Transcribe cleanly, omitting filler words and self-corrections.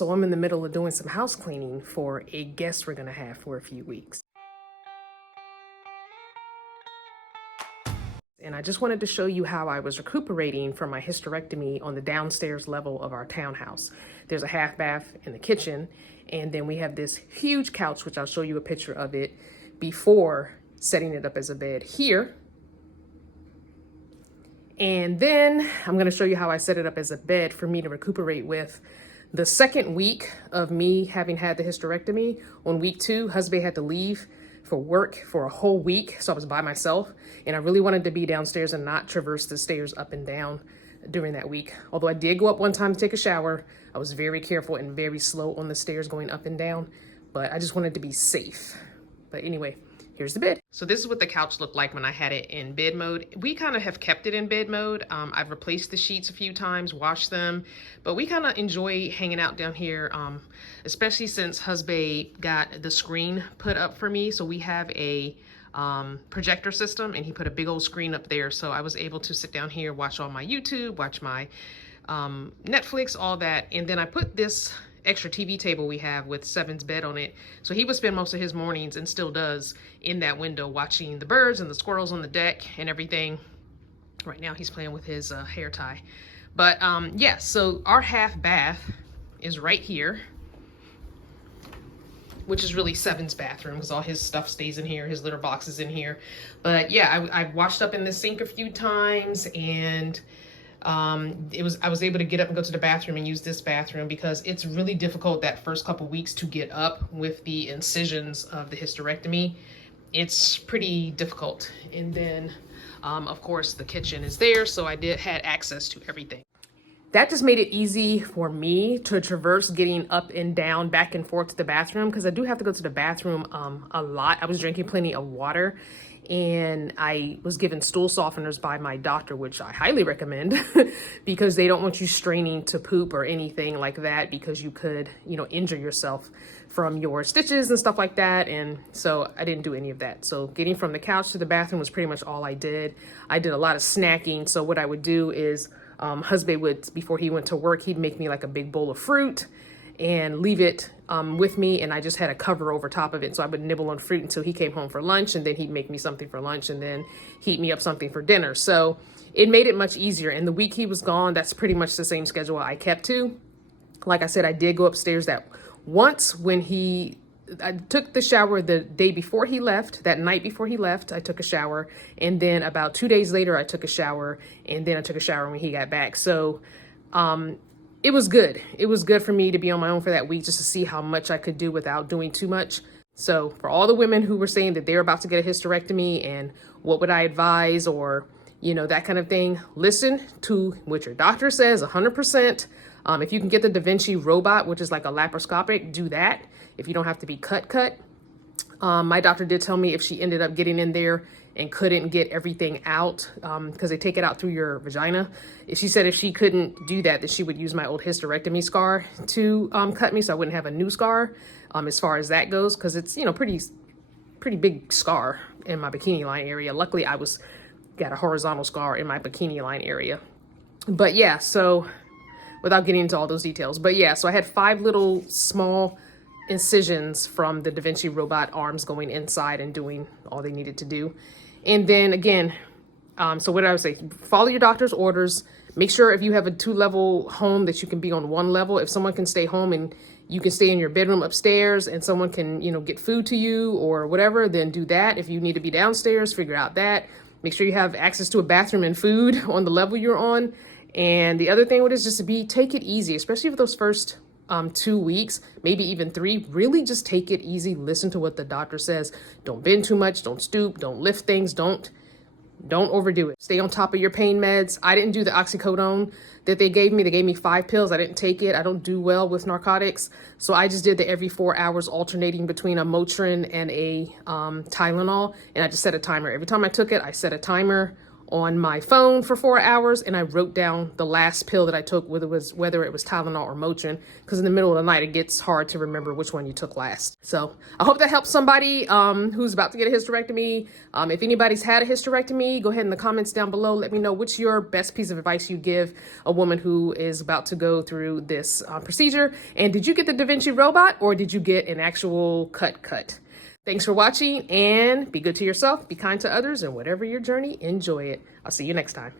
So I'm in the middle of doing some house cleaning for a guest we're gonna have for a few weeks. And I just wanted to show you how I was recuperating from my hysterectomy on the downstairs level of our townhouse. There's a half bath in the kitchen, and then we have this huge couch, which I'll show you a picture of it before setting it up as a bed here. And then I'm gonna show you how I set it up as a bed for me to recuperate with. The second week of me having had the hysterectomy, on week 2, husband had to leave for work for a whole week, so I was by myself, and I really wanted to be downstairs and not traverse the stairs up and down during that week. Although I did go up one time to take a shower, I was very careful and very slow on the stairs going up and down, but I just wanted to be safe. But anyway, here's the bed. So this is what the couch looked like when I had it in bed mode. We kind of have kept it in bed mode. I've replaced the sheets a few times, washed them, but we kind of enjoy hanging out down here, especially since husband got the screen put up for me. So we have a projector system, and he put a big old screen up there. So I was able to sit down here, watch all my YouTube, watch my Netflix, all that. And then I put this extra TV table we have with Seven's bed on it. So he would spend most of his mornings, and still does, in that window watching the birds and the squirrels on the deck and everything. Right now he's playing with his hair tie. But yeah, so our half bath is right here, which is really Seven's bathroom because all his stuff stays in here, his litter box is in here. But yeah, I've washed up in the sink a few times, and I was able to get up and go to the bathroom and use this bathroom because it's really difficult that first couple weeks to get up with the incisions of the hysterectomy. It's pretty difficult. And then of course the kitchen is there, so I had access to everything. That just made it easy for me to traverse getting up and down, back and forth to the bathroom, because I do have to go to the bathroom a lot. I was drinking plenty of water, and I was given stool softeners by my doctor, which I highly recommend because they don't want you straining to poop or anything like that, because you could, injure yourself from your stitches and stuff like that. And so I didn't do any of that. So getting from the couch to the bathroom was pretty much all I did. I did a lot of snacking. So what I would do is husband would, before he went to work, he'd make me like a big bowl of fruit and leave it with me, and I just had a cover over top of it. So I would nibble on fruit until he came home for lunch, and then he'd make me something for lunch, and then heat me up something for dinner. So it made it much easier. And the week he was gone, that's pretty much the same schedule I kept to. Like I said, I did go upstairs that once when I took the shower the day before he left, that night before he left, I took a shower. And then about 2 days later, I took a shower, and then I took a shower when he got back. So it was good. It was good for me to be on my own for that week, just to see how much I could do without doing too much. So for all the women who were saying that they're about to get a hysterectomy and what would I advise, or, that kind of thing, listen to what your doctor says 100%. If you can get the Da Vinci robot, which is like a laparoscopic, do that. If you don't have to be cut. My doctor did tell me if she ended up getting in there and couldn't get everything out, because they take it out through your vagina. She said if she couldn't do that, that she would use my old hysterectomy scar to cut me, so I wouldn't have a new scar as far as that goes, because it's, pretty big scar in my bikini line area. Luckily, I got a horizontal scar in my bikini line area. But yeah, so without getting into all those details. But yeah, so I had 5 little small incisions from the Da Vinci robot arms going inside and doing all they needed to do. And then again, so what I would say, follow your doctor's orders. Make sure if you have a 2-level home that you can be on 1 level. If someone can stay home and you can stay in your bedroom upstairs and someone can, get food to you or whatever, then do that. If you need to be downstairs, figure out that. Make sure you have access to a bathroom and food on the level you're on. And the other thing is just to take it easy, especially for those first 2 weeks, maybe even 3. Really just take it easy. Listen to what the doctor says. Don't bend too much. Don't stoop. Don't lift things. Don't overdo it. Stay on top of your pain meds. I didn't do the oxycodone that they gave me. They gave me 5 pills. I didn't take it. I don't do well with narcotics. So I just did the every 4 hours alternating between a Motrin and a Tylenol. And I just set a timer. Every time I took it, I set a timer on my phone for 4 hours, and I wrote down the last pill that I took, whether it was Tylenol or Motrin, because in the middle of the night it gets hard to remember which one you took last. So I hope that helps somebody who's about to get a hysterectomy. If anybody's had a hysterectomy, go ahead in the comments down below. Let me know what's your best piece of advice you give a woman who is about to go through this procedure. And did you get the Da Vinci robot, or did you get an actual cut? Thanks for watching, and be good to yourself, be kind to others, and whatever your journey, enjoy it. I'll see you next time.